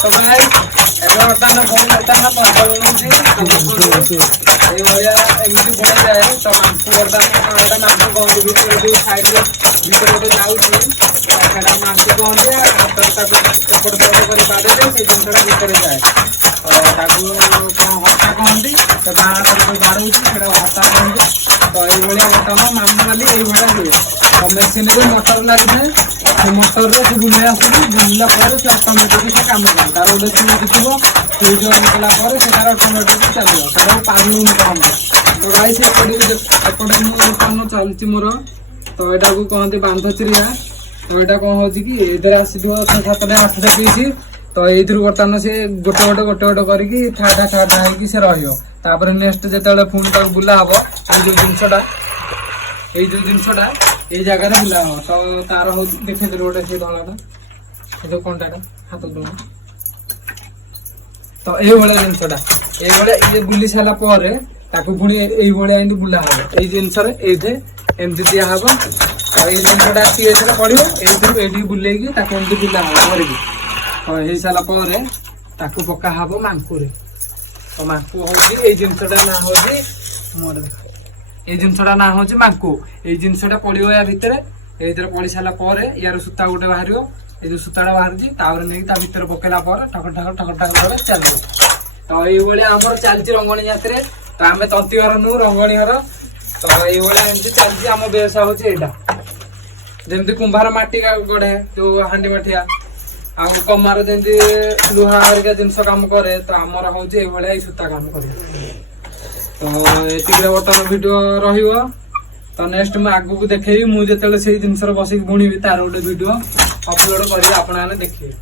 तो भाई एबे वर्तमान फोन वर्तमान पंच এই ভলিয়া এমনি বড় যায় তো মাংস বর্তমান এটা মাংস গন্ধ ভিতরে সাইডে ভিতরে যাଉଛି সেটা মাংস গন্ধ তাকে এপট সেপট করে বাড়িলে সেই জিনিসটা ভিতরে যায় তাକୁ হত্যা কহନ୍ତି তো ବାହାରେ ବାড়ଉଛି ସେଟା ହତ୍ତା କହନ୍ତି ତ এই ভলিয়া ବର୍ତ୍ତମାନ ମାମୁଲି এই ଭଳିଆ ହୁଏ ତ ମେସିନରେ ମଟର ଲାଗିଥାଏ ସେ ମଟରରେ ସେ ବୁଲେଇ ଆସୁଛି ବୁଲିଲା ପରେ ସେ ଅଟୋମେଟିକ ସେ କାମ କରେ ତାର ଗୋଟେ ସୁଇଚ ଥିବ ସୁଇଚ ଅନ୍ କଲା ପରେ ସେ ତାର ଅଟୋମେଟିକ ଚାଲିବ ତାର ପାର୍ଲୁନ କହନ୍ତି ତ ଗାଇସ୍ ଏପଟେ ମୁଁ ବର୍ତ୍ତମାନ ଚାଲିଛି ମୋର ତ ଏଟାକୁ କହନ୍ତି ବାନ୍ଧ ଚିରିଆ ତ ଏଇଟା କଣ ହଉଛି କି ଏଇଥିରେ ଆସିଥିବ 7ଟା 8ଟା ପିସ୍ ତ ଏଇଥିରୁ ବର୍ତ୍ତମାନ ସେ ଗୋଟେ ଗୋଟେ କରିକି ଠାଠା ହେଇକି ସେ ରହିବ ତାପରେ ନେକ୍ସଟ ଯେତେବେଳେ ପୁଣି ତାକୁ ବୁଲା ହବ ଏଇ ଯୋଉ ଜିନିଷଟା এই জায়গাটা বুলা হব তো তার হচ্ছে দেখে দিল ওটা সেই ধଳାটা এই যে কোনটাটা হাত দৌড় তো এইভাবে জিনিসটা এইভাবে এই বুলি সারা পরে তাকে পুଣି এইভাবে এমনি বুলা হব এই জিনিসরে এইঠে এমতি দিয়া হব আর এই জিনিসটা আসি এসে পড়িব এইটি বুলেইকি তাকে এমতি বুলা হব পরিকি তো এই সারা পরে তাকে পকা হব মাংকুরে তো মাংকু হচ্ছে এই জিনিসটা না হচ্ছে মোর এই জিনিসটা না হচ্ছে মাংকু এই জিনিসটা পড়িব য়া ভিতরে এই ভিতরে পড়ি সারা পরে ইয়ার সূতা গোটে বাহারিব এই যে সূতাটা বাহারুଛି তাପରେ ନେଇକି ତା ଭିତରେ ପକେଇଲା ପରେ ଠକ করে ଚାଲିବ ତ ଏଇଭଳିଆ ଆମର ଚାଲିଛି ରଙ୍ଗଣୀ ଯାତ୍ରାରେ ତ ଆମେ ତନ୍ତି ଘର ନୁ ରଙ୍ଗଣୀ ଘର ତ ଏଇଭଳିଆ ଏମିତି ଚାଲିଛି ଆମ ବ୍ୟବସାୟ ହଉଛି ଏଇଟା ଯେମିତି କୁମ୍ଭାର ମାଟି ଗଢେ ଯୋଉ ହାଣ୍ଡି ମାଠିଆ ଆଉ କମାର ଯେମିତି ଲୁହା ହରିକା ଜିନିଷ କାମ କରେ ତ ଆମର ହଉଛି ଏଇଭଳିଆ ଏଇ ସୂତା କାମ କରେ ତ ଏତିକିରେ ବର୍ତ୍ତମାନ ଭିଡିଓ ରହିବ ତ ନେକ୍ସଟ ମୁଁ ଆଗକୁ ଦେଖେଇବି ମୁଁ ଯେତେବେଳେ ସେଇ ଜିନିଷର ବସିକି ବୁଣିବି ତାର ଗୋଟେ ଭିଡିଓ ଅପଲୋଡ କରିବି ଆପଣମାନେ ଦେଖିବେ।